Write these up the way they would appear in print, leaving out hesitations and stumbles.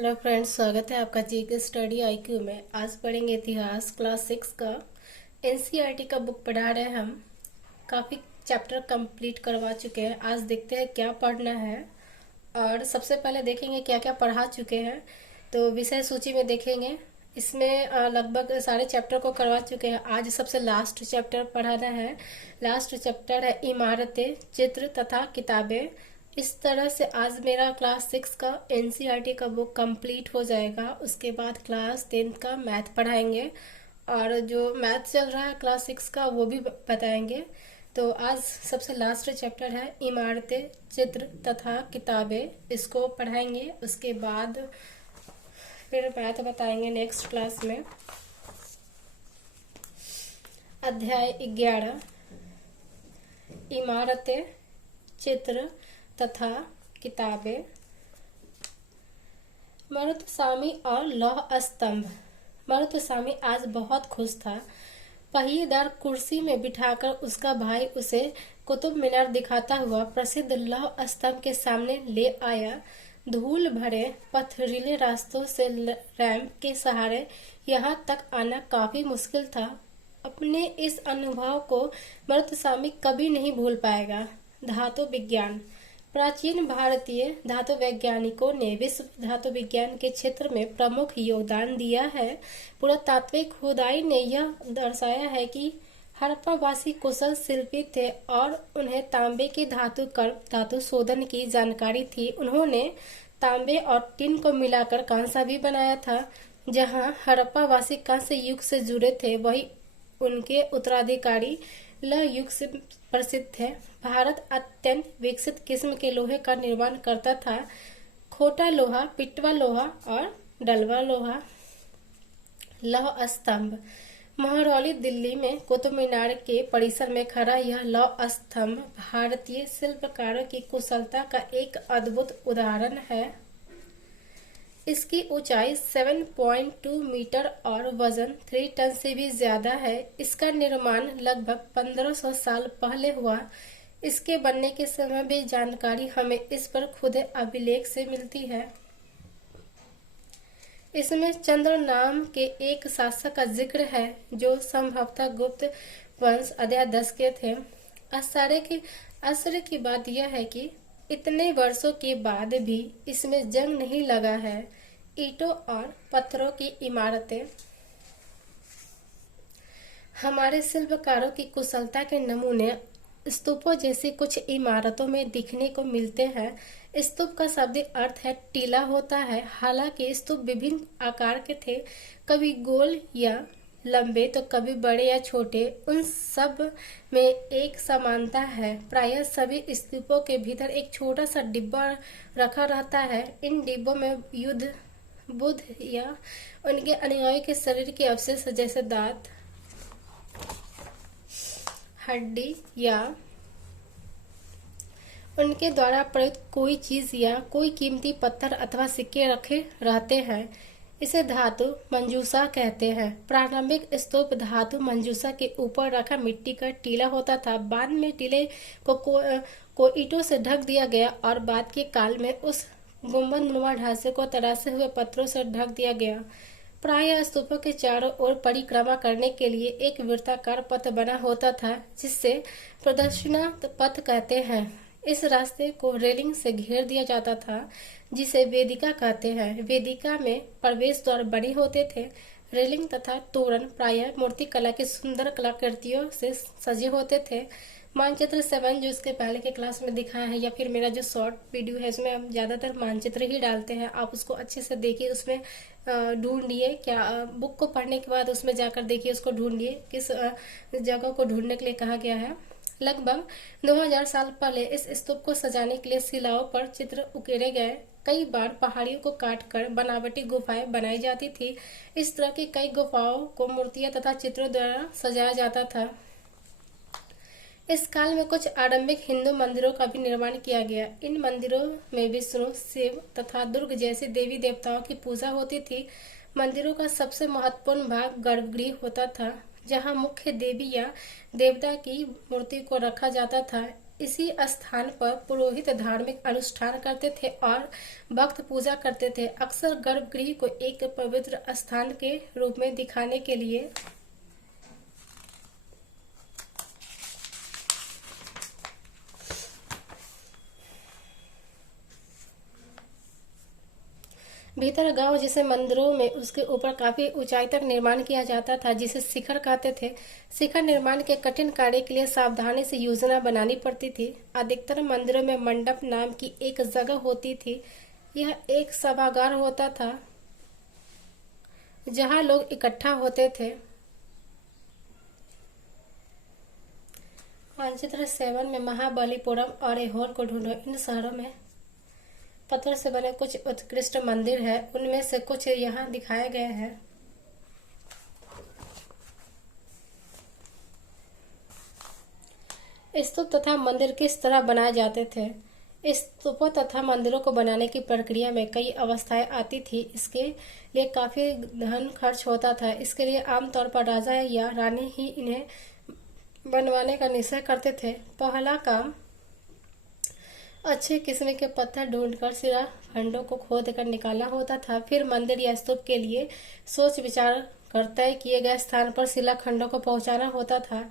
Hello friends, स्वागत है आपका जीके स्टडी आईक्यू में। आज पढ़ेंगे इतिहास क्लास 6 का। एनसीईआरटी का बुक पढ़ा रहे हैं हम। काफ़ी चैप्टर कंप्लीट करवा चुके हैं। आज देखते हैं क्या पढ़ना है और सबसे पहले देखेंगे क्या क्या पढ़ा चुके हैं। तो विषय सूची में देखेंगे, इसमें लगभग सारे चैप्टर को करवा चुके हैं। आज सबसे लास्ट चैप्टर पढ़ाना है। लास्ट चैप्टर है इमारतें, चित्र तथा किताबें। इस तरह से आज मेरा क्लास 6 का एनसीईआरटी का बुक कंप्लीट हो जाएगा। उसके बाद क्लास 10 का मैथ पढ़ाएंगे और जो मैथ चल रहा है क्लास 6 का वो भी बताएंगे। तो आज सबसे लास्ट चैप्टर है इमारतें, चित्र तथा किताबें, इसको पढ़ाएंगे। उसके बाद फिर मैथ बताएंगे नेक्स्ट क्लास में। अध्याय 11 इमारतें, चित्र तथा किताबें। मारुतस्वामी और लौह स्तंभ। मारुतस्वामी आज बहुत खुश था। पहिएदार कुर्सी में बिठाकर उसका भाई उसे कुतुब मीनार दिखाता हुआ प्रसिद्ध लौह स्तंभ के सामने ले आया। धूल भरे पथरीले रास्तों से रैंप के सहारे यहाँ तक आना काफी मुश्किल था। अपने इस अनुभव को मारुतस्वामी कभी नहीं भूल पाएगा। धातु विज्ञान। प्राचीन भारतीय धातु वैज्ञानिकों ने विश्व धातु विज्ञान के क्षेत्र में प्रमुख योगदान दिया है। पुरातात्विक खुदाई ने यह दर्शाया है कि हड़प्पावासी कुशल शिल्पी थे और उन्हें तांबे की धातु कर्म धातु शोधन की जानकारी थी। उन्होंने तांबे और टिन को मिलाकर कांसा भी बनाया था। जहां हड़प्पावासी कांस्य युग से जुड़े थे, वही उनके उत्तराधिकारी लौह युग से प्रसिद्ध थे। भारत अत्यंत विकसित किस्म के लोहे का निर्माण करता था। खोटा लोहा, पिटवा लोहा और डलवा लोहा। लौह स्तंभ। महरौली, दिल्ली में कुतुब मीनार के परिसर में खड़ा यह लौह स्तंभ भारतीय शिल्पकारों की कुशलता का एक अद्भुत उदाहरण है। इसकी ऊंचाई 7.2 मीटर और वजन 3 टन से भी ज्यादा है। इसका निर्माण लगभग 1500 साल पहले हुआ। इसके बनने के समय भी जानकारी हमें इस पर खुद अभिलेख से मिलती है। इसमें चंद्र नाम के एक शासक का जिक्र है जो संभवतः गुप्त वंश अध्याय 10 के थे। आश्चर्य की बात यह है कि इतने वर्षों के बाद भी इसमें जंग नहीं लगा है। ईंटों और पत्थरों की इमारतें। हमारे शिल्पकारों की कुशलता के नमूने स्तूपों जैसी कुछ इमारतों में दिखने को मिलते हैं। स्तूप का शाब्दिक अर्थ है टीला होता है। हालांकि स्तूप विभिन्न आकार के थे, कभी गोल या लंबे तो कभी बड़े या छोटे। उन सब में एक समानता है, प्रायः सभी स्तूपों के भीतर एक छोटा सा डिब्बा रखा रहता है। इन डिब्बों में बुद्ध या उनके अनुयायियों के शरीर के अवशेष जैसे दांत, हड्डी या उनके द्वारा प्रयुक्त कोई चीज या कोई कीमती पत्थर अथवा सिक्के रखे रहते हैं। इसे धातु मंजूसा कहते हैं। प्रारंभिक स्तूप धातु मंजूसा के ऊपर रखा मिट्टी का टीला होता था। बाद में टीले को ईंटों से ढक दिया गया और बाद के काल में उस गुंबदनुमा ढांचे को तरासे हुए पत्थरों से ढक दिया गया। प्रायः स्तूपों के चारों ओर परिक्रमा करने के लिए एक वृत्ताकार पथ बना होता था, जिससे प्रदक्षिणा पथ कहते हैं। इस रास्ते को रेलिंग से घेर दिया जाता था, जिसे वेदिका कहते हैं। वेदिका में प्रवेश द्वार बने होते थे। रेलिंग तथा तोरण प्रायः मूर्तिकला की सुंदर कलाकृतियों से सजे होते थे। मानचित्र 7 जो इसके पहले के क्लास में दिखाया है, या फिर मेरा जो शॉर्ट वीडियो है उसमें हम ज्यादातर मानचित्र ही डालते हैं। आप उसको अच्छे से देखिए, उसमें ढूंढिए। क्या बुक को पढ़ने के बाद उसमें जाकर देखिए, उसको ढूंढिए किस जगह को ढूंढने के लिए कहा गया है। लगभग 2000 साल पहले इस स्तूप को सजाने के लिए शिलाओं पर चित्र उकेरे गए। कई बार पहाड़ियों को काटकर बनावटी गुफाएं बनाई जाती थी। इस तरह की कई गुफाओं को मूर्तियां तथा चित्रों द्वारा सजाया जाता था। इस काल में कुछ आरंभिक हिंदू मंदिरों का भी निर्माण किया गया। इन मंदिरों में विष्णु, शिव तथा दुर्ग जैसे देवी देवताओं की पूजा होती थी। मंदिरों का सबसे महत्वपूर्ण भाग गर्भगृह होता था, जहां मुख्य देवी या देवता की मूर्ति को रखा जाता था। इसी स्थान पर पुरोहित धार्मिक अनुष्ठान करते थे और भक्त पूजा करते थे। अक्सर गर्भगृह को एक पवित्र स्थान के रूप में दिखाने के लिए भीतर गांव जिसे मंदिरों में उसके ऊपर काफी ऊंचाई तक निर्माण किया जाता था, जिसे शिखर कहते थे। शिखर निर्माण के कठिन कार्य के लिए सावधानी से योजना बनानी पड़ती थी। अधिकतर मंदिरों में मंडप नाम की एक जगह होती थी। यह एक सभागार होता था जहां लोग इकट्ठा होते थे। मानचित्र 7 में महाबलीपुरम और ऐहोल को ढूंढो। इन शहरों में पत्थर से बने कुछ उत्कृष्ट मंदिर हैं। उनमें से कुछ यहाँ दिखाए गए हैं। स्तूप तथा मंदिर किस तरह बनाए जाते थे? स्तूपों तथा मंदिरों को बनाने की प्रक्रिया में कई अवस्थाएं आती थी। इसके लिए काफी धन खर्च होता था। इसके लिए आमतौर पर राजा या रानी ही इन्हें बनवाने का निश्चय करते थे। पहला काम अच्छे किस्म के पत्थर ढूंढकर शिला खंडों को खोद कर निकालना होता था। फिर मंदिर या स्तूप के लिए सोच विचार कर तय किए गए स्थान पर शिला खंडों को पहुंचाना होता था।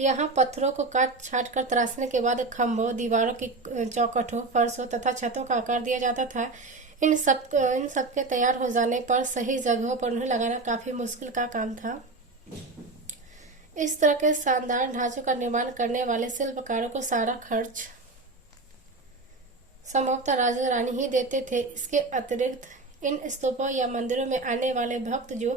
यहाँ पत्थरों को काट छाट कर तराशने के बाद खंभों, दीवारों की चौखटों, फर्शों तथा छतों का आकार दिया जाता था। इन सब के तैयार हो जाने पर सही जगहों पर उन्हें लगाना काफी मुश्किल का काम था। इस तरह के शानदार ढांचों का निर्माण करने वाले शिल्पकारों को सारा खर्च संभवतः राजा रानी ही देते थे। इसके अतिरिक्त इन स्तूपों या मंदिरों में आने वाले भक्त जो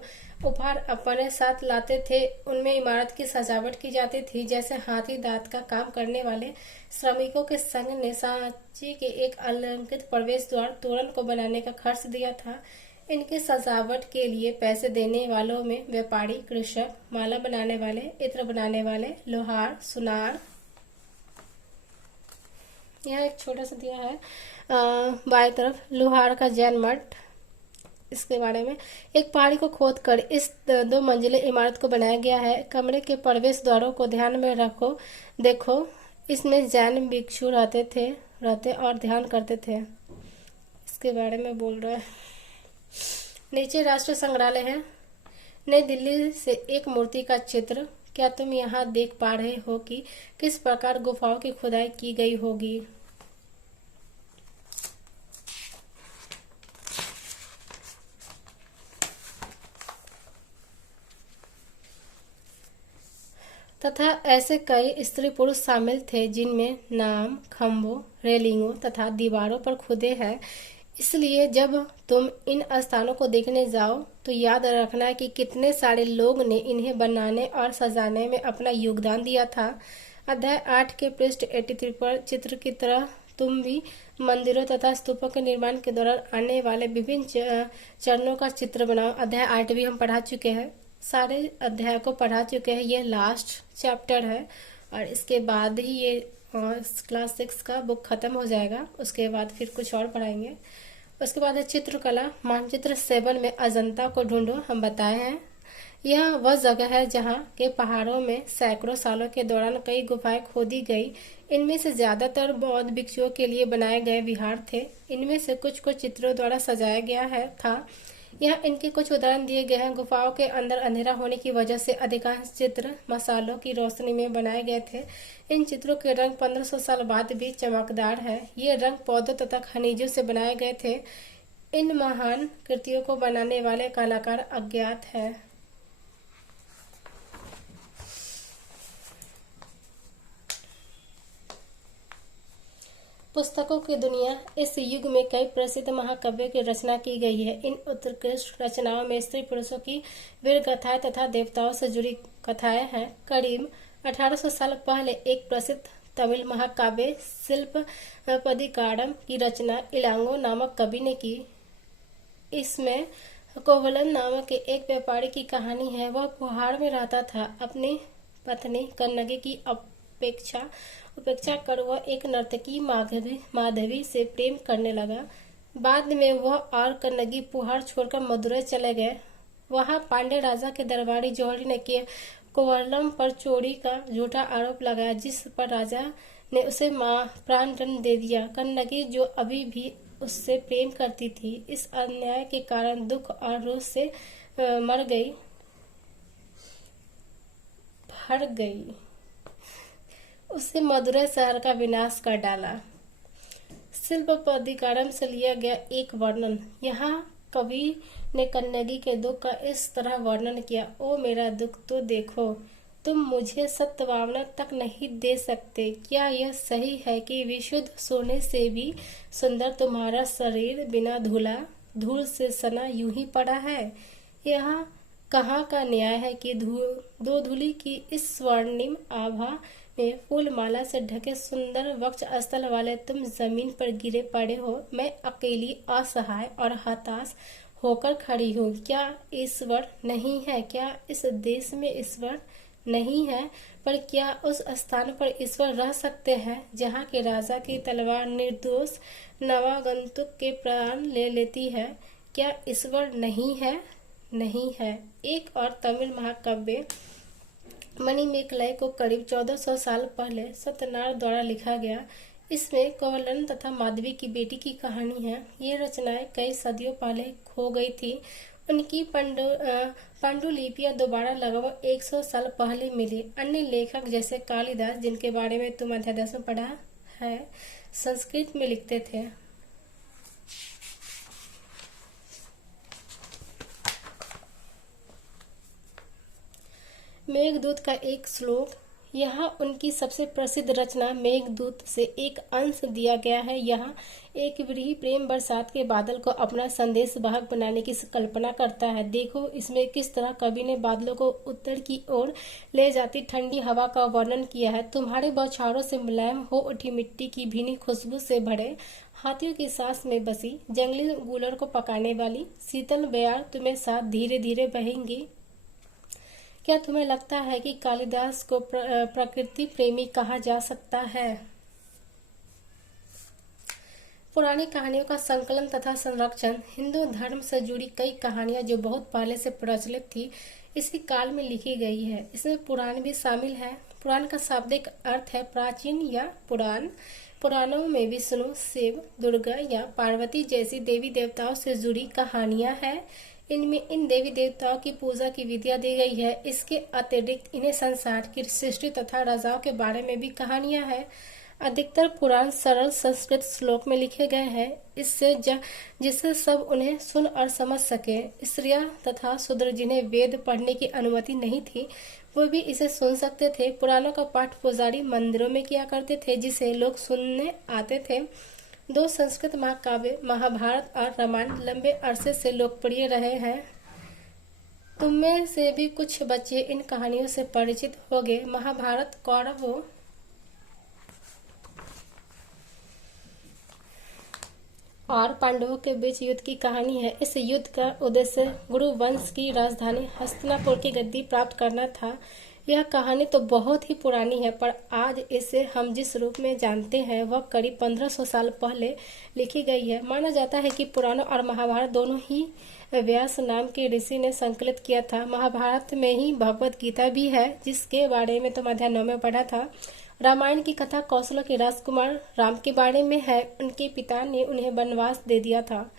उपहार अपने साथ लाते थे, उनमें इमारत की सजावट की जाती थी। जैसे हाथी दांत का काम करने वाले श्रमिकों के संघ ने सांची के एक अलंकृत प्रवेश द्वार तोरण को बनाने का खर्च दिया था। इनकी सजावट के लिए पैसे देने वालों में व्यापारी, कृषक, माला बनाने वाले, इत्र बनाने वाले, लोहार, सुनार। यह एक छोटा सा दिया है बाएं तरफ लोहार का जैन मठ। इसके बारे में एक पहाड़ी को खोद कर इस 2 मंजिले इमारत को बनाया गया है। कमरे के प्रवेश द्वारों को ध्यान में रखो, देखो इसमें जैन भिक्षु रहते और ध्यान करते थे। इसके बारे में बोल रहा है। नीचे राष्ट्रीय संग्रहालय है। नई दिल्ली से एक मूर्ति का चित्र। क्या तुम यहाँ देख पा रहे हो कि किस प्रकार गुफाओं की खुदाई की गई होगी? तथा ऐसे कई स्त्री पुरुष शामिल थे जिनमें नाम खंभों, रेलिंगों तथा दीवारों पर खुदे हैं। इसलिए जब तुम इन स्थानों को देखने जाओ तो याद रखना कि कितने सारे लोग ने इन्हें बनाने और सजाने में अपना योगदान दिया था। अध्याय 8 के पृष्ठ 83 पर चित्र की तरह तुम भी मंदिरों तथा स्तूपों के निर्माण के दौरान आने वाले विभिन्न चरणों का चित्र बनाओ। अध्याय 8 भी हम पढ़ा चुके हैं, सारे अध्याय को पढ़ा चुके हैं। ये लास्ट चैप्टर है और इसके बाद ही ये क्लास 6 का बुक खत्म हो जाएगा। उसके बाद फिर कुछ और पढ़ाएंगे। उसके बाद है चित्रकला। मानचित्र 7 में अजंता को ढूंढो। हम बताए हैं यह वह जगह है जहाँ के पहाड़ों में सैकड़ों सालों के दौरान कई गुफाएं खोदी गई। इनमें से ज्यादातर बौद्ध भिक्षुओं के लिए बनाए गए विहार थे। इनमें से कुछ को चित्रों द्वारा सजाया गया था। यहाँ इनके कुछ उदाहरण दिए गए हैं। गुफाओं के अंदर अंधेरा होने की वजह से अधिकांश चित्र मसालों की रोशनी में बनाए गए थे। इन चित्रों के रंग 1500 साल बाद भी चमकदार है। ये रंग पौधों तथा खनिजों से बनाए गए थे। इन महान कृतियों को बनाने वाले कलाकार अज्ञात है। पुस्तकों की दुनिया। इस युग में कई प्रसिद्ध महाकाव्यों की रचना की गई है। इन उत्कृष्ट रचनाओं में स्त्री पुरुषों की वीर कथाएं तथा देवताओं से जुड़ी कथाएं हैं। करीब 1800 साल पहले एक प्रसिद्ध तमिल महाकाव्य शिल्पपदिकारम की रचना इलांगो नामक कवि ने की। इसमें कोवलन नामक एक व्यापारी की कहानी है। वह पहाड़ में रहता था। अपनी पत्नी कन्नगी की उपेक्षा कर वह एक नर्तकी माधवी से प्रेम करने लगा। बाद में वह और कन्नगी पहाड़ छोड़कर मदुरै चले गए। वहां पांड्य राजा के दरबारी जौहरी ने कोवलम पर चोरी का झूठा आरोप लगाया, जिस पर राजा ने उसे प्राण दंड दे दिया। कन्नगी, जो अभी भी उससे प्रेम करती थी, इस अन्याय के कारण दुख और रोष से भर गई। उससे मदुरै शहर का विनाश कर डाला। शिल्पोद्दिकारम से लिया गया एक वर्णन। यहाँ कवि ने कन्नगी के दुख का इस तरह वर्णन किया। ओ मेरा दुख तो देखो, तुम मुझे सत्वावना तक नहीं दे सकते। क्या यह सही है कि विशुद्ध सोने से भी सुंदर तुम्हारा शरीर बिना धूल से सना यूं ही पड़ा है? यहाँ कहाँ का न्याय है कि दो धूली की इस स्वर्णिम आभा में फूलमाला से ढके सुंदर वक्ष स्थल वाले तुम जमीन पर गिरे पड़े हो। मैं अकेली, असहाय और हताश होकर खड़ी हूँ। क्या ईश्वर नहीं है? क्या इस देश में ईश्वर नहीं है? पर क्या उस स्थान पर ईश्वर रह सकते हैं जहाँ के राजा की तलवार निर्दोष नवागंतुक के प्राण ले लेती है? क्या ईश्वर नहीं है? नहीं है। एक और तमिल महाकाव्य मणिमेखलाई को करीब 1400 साल पहले सत्यनारायण द्वारा लिखा गया। इसमें कवलन तथा माधवी की बेटी की कहानी है। ये रचनाएं कई सदियों पहले खो गई थी। उनकी पांडुलिपियां दोबारा लगभग 100 साल पहले मिली। अन्य लेखक जैसे कालिदास, जिनके बारे में तुम अध्याय 10 में पढ़ा है, संस्कृत में लिखते थे। मेघदूत का एक श्लोक। यहाँ उनकी सबसे प्रसिद्ध रचना मेघदूत से एक अंश दिया गया है। यहाँ एक व्रीहि प्रेम बरसात के बादल को अपना संदेश वाहक बनाने की कल्पना करता है। देखो इसमें किस तरह कवि ने बादलों को उत्तर की ओर ले जाती ठंडी हवा का वर्णन किया है। तुम्हारे बौछारों से मुलायम हो उठी मिट्टी की भीनी खुशबू से भरे हाथियों की सांस में बसी जंगली गूलर को पकाने वाली शीतल बयार तुम्हें साथ धीरे धीरे बहेंगी। क्या तुम्हें लगता है कि कालिदास को प्रकृति प्रेमी कहा जा सकता है? पुरानी कहानियों का संकलन तथा संरक्षण। हिंदू धर्म से जुड़ी कई कहानियां जो बहुत पहले से प्रचलित थी, इसी काल में लिखी गई है। इसमें पुराण भी शामिल है। पुराण का शाब्दिक अर्थ है प्राचीन या पुराण। पुराणों में विष्णु, शिव, दुर्गा या पार्वती जैसी देवी देवताओं से जुड़ी कहानियां हैं। इनमें इन देवी देवताओं की पूजा की विधियां दी गई है। इसके अतिरिक्त इन्हें संसार की सृष्टि तथा राजाओं के बारे में भी कहानियां हैं। अधिकतर पुराण सरल संस्कृत श्लोक में लिखे गए हैं, जिससे सब उन्हें सुन और समझ सके। स्त्रियां तथा शूद्र जिन्हें वेद पढ़ने की अनुमति नहीं थी, वो भी इसे सुन सकते थे। पुराणों का पाठ पुजारी मंदिरों में किया करते थे, जिसे लोग सुनने आते थे। दो संस्कृत महाकाव्य महाभारत और रामायण लंबे अरसे से लोकप्रिय रहे हैं। तुम में से भी कुछ बच्चे इन कहानियों से परिचित होंगे। महाभारत कौरवों और पांडवों के बीच युद्ध की कहानी है। इस युद्ध का उद्देश्य गुरु वंश की राजधानी हस्तिनापुर की गद्दी प्राप्त करना था। यह कहानी तो बहुत ही पुरानी है, पर आज इसे हम जिस रूप में जानते हैं वह करीब 1500 साल पहले लिखी गई है। माना जाता है कि पुराण और महाभारत दोनों ही व्यास नाम के ऋषि ने संकलित किया था। महाभारत में ही भगवत गीता भी है, जिसके बारे में तुम अध्याय 9 में पढ़ा था। रामायण की कथा कौशल के राजकुमार राम के बारे में है। उनके पिता ने उन्हें वनवास दे दिया था।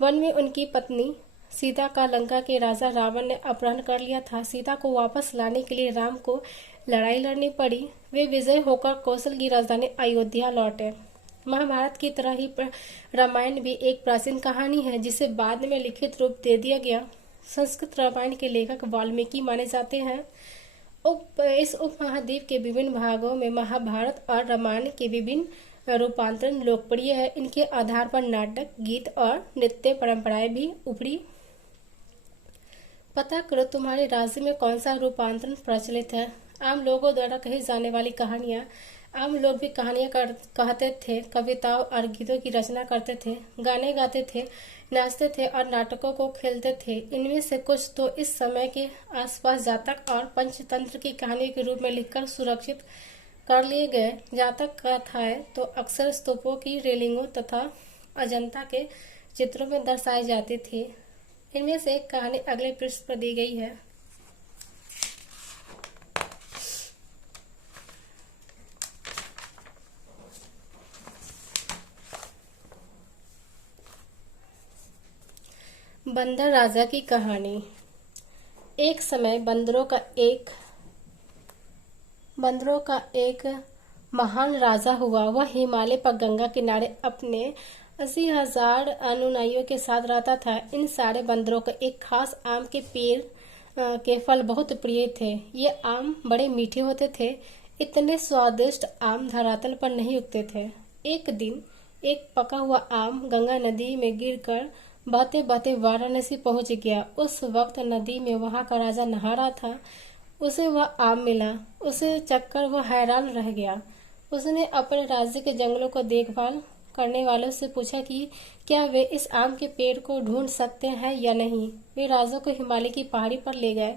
वन में उनकी पत्नी सीता का लंका के राजा रावण ने अपहरण कर लिया था। सीता को वापस लाने के लिए राम को लड़ाई लड़नी पड़ी। वे विजय होकर कौशल की राजधानी अयोध्या लौटे। महाभारत की तरह ही रामायण भी एक प्राचीन कहानी है, जिसे बाद में लिखित रूप दे दिया गया। संस्कृत रामायण के लेखक वाल्मीकि माने जाते हैं। इस उपमहाद्वीप के विभिन्न भागों में महाभारत और रामायण के विभिन्न रूपांतरण लोकप्रिय है। इनके आधार पर नाटक, गीत और नृत्य परंपराएं भी उभरी। पता करो तुम्हारे राज्य में कौन सा रूपांतरण प्रचलित है। आम लोगों द्वारा कही जाने वाली कहानियां। आम लोग भी कहानियां कहते थे, कविताओं और गीतों की रचना करते थे, गाने गाते थे, नाचते थे और नाटकों को खेलते थे। इनमें से कुछ तो इस समय के आसपास जातक और पंचतंत्र की कहानियों के रूप में लिखकर सुरक्षित कर लिए गए। जातक कथाएं तो अक्सर स्तूपों की रेलिंगों तथा अजंता के चित्रों में दर्शाई जाती थी। इनमें से एक कहानी अगले पृष्ठ पर दी गई है। बंदर राजा की कहानी। एक समय बंदरों का एक महान राजा हुआ। वह हिमालय पर गंगा किनारे अपने 80,000 अनुयायियों के साथ रहता था। इन सारे बंदरों को एक खास आम के पेड़ के फल बहुत प्रिय थे। ये आम बड़े मीठे होते थे। इतने स्वादिष्ट आम धरातल पर नहीं उगते थे। एक दिन एक पका हुआ आम गंगा नदी में गिरकर बहते बहते वाराणसी पहुंच गया। उस वक्त नदी में वहां का राजा नहा रहा था। उसे वह आम मिला। उसे चखकर वह हैरान रह गया। उसने अपने राज्य के जंगलों को देखभाल करने वालों से पूछा कि क्या वे इस आम के पेड़ को ढूंढ सकते हैं या नहीं। वे राजा को हिमालय की पहाड़ी पर ले गए।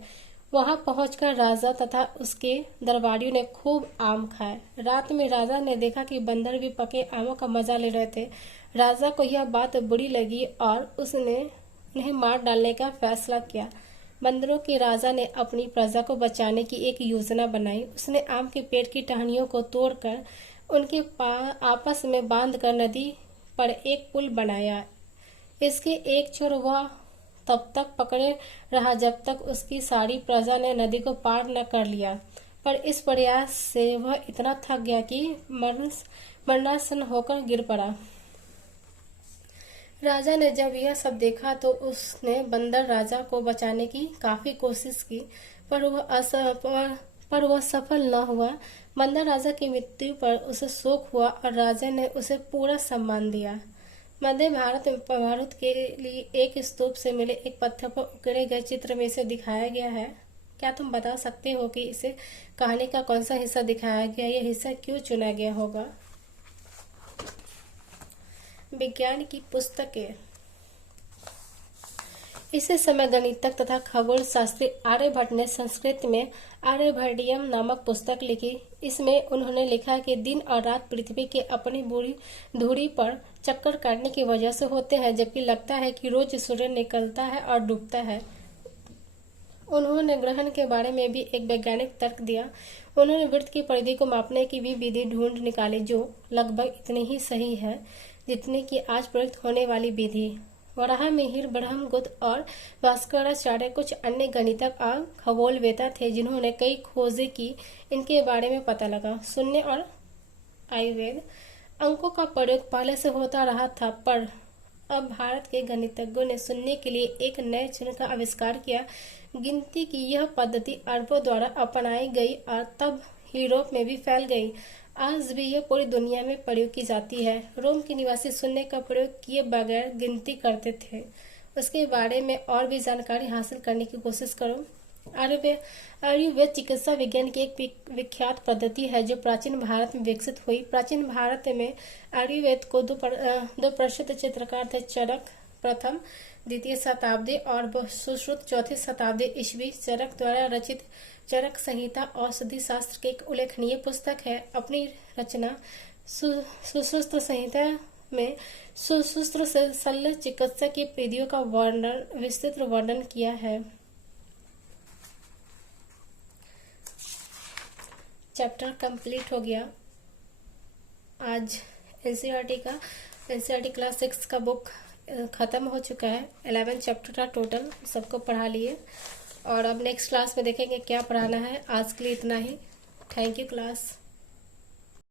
वहां पहुंचकर राजा तथा उसके दरबारियों ने खूब आम खाए। रात में राजा ने देखा कि बंदर भी पके आमों का मजा ले रहे थे। राजा को यह बात बुरी लगी और उसने उन्हें मार डालने का फैसला किया। बंदरों के राजा ने अपनी प्रजा को बचाने की एक योजना बनाई। उसने आम के पेड़ की टहनियों को तोड़कर उनके आपस में बांधकर नदी पर एक पुल बनाया। इसके एक छोर वह तब तक पकड़े रहा जब तक उसकी सारी प्रजा ने नदी को पार न कर लिया। पर इस प्रयास से वह इतना थक गया कि मरणासन होकर गिर पड़ा। राजा ने जब यह सब देखा तो उसने बंदर राजा को बचाने की काफी कोशिश की, पर वह सफल न हुआ। बंदर राजा की मृत्यु पर उसे शोक हुआ और राजा ने उसे पूरा सम्मान दिया। मध्य भारत के लिए एक स्तूप से मिले एक पत्थर पर उकेरे गए चित्र में इसे दिखाया गया है। क्या तुम बता सकते हो कि इसे कहानी का कौन सा हिस्सा दिखाया गया? यह हिस्सा क्यों चुना गया होगा? विज्ञान की पुस्तकें। इसी समय गणितज्ञ तथा खगोल शास्त्री आर्यभट्ट ने संस्कृत में आर्यभट्टियम नामक पुस्तक लिखी। इसमें उन्होंने लिखा कि दिन और रात पृथ्वी के अपनी बुरी धुरी पर चक्कर काटने की वजह से होते हैं, जबकि लगता है कि रोज सूर्य निकलता है और डूबता है। उन्होंने ग्रहण के बारे में भी एक वैज्ञानिक तर्क दिया। उन्होंने वृत्त की परिधि को मापने की भी विधि ढूंढ निकाली, जो लगभग इतनी ही सही है जितनी की आज प्रयुक्त होने वाली विधि। वराहमिहिर, ब्रह्मगुप्त और भास्कराचार्य कुछ अन्य गणितज्ञ और खगोलवेत्ता थे जिन्होंने कई खोजें की। इनके बारे में पता लगा। शून्य और आयुर्वेद। अंकों का प्रयोग पहले से होता रहा था, पर अब भारत के गणितज्ञों ने शून्य के लिए एक नए चिन्ह का आविष्कार किया। गिनती की यह पद्धति अरबों द्वारा अपनाई गई और तब यूरोप में भी फैल गई। आज भी यह पूरी दुनिया में प्रयोग की जाती है। रोम के निवासी शून्य का प्रयोग किए बगैर गिनती करते थे। उसके बारे में और भी जानकारी हासिल करने की कोशिश करो। आयुर्वेद चिकित्सा विज्ञान की एक विख्यात पद्धति है जो प्राचीन भारत में विकसित हुई। प्राचीन भारत में आयुर्वेद को दो प्रसिद्ध चित्रकार थे, चरक प्रथम द्वितीय शताब्दी और सुश्रुत चौथी शताब्दी ईस्वी। चरक द्वारा रचित चरक संहिता औषधि शास्त्र की एक उल्लेखनीय पुस्तक है। अपनी रचना सुश्रुत संहिता में सुश्रुत से शल्य चिकित्सा की विधियों का विस्तृत वर्णन किया है। चैप्टर कंप्लीट हो गया। आज एनसीईआरटी क्लास 6 का बुक खत्म हो चुका है। 11 चैप्टर था टोटल, सबको पढ़ा लिए और अब नेक्स्ट क्लास में देखेंगे क्या पढ़ाना है। आज के लिए इतना ही। Thank you class.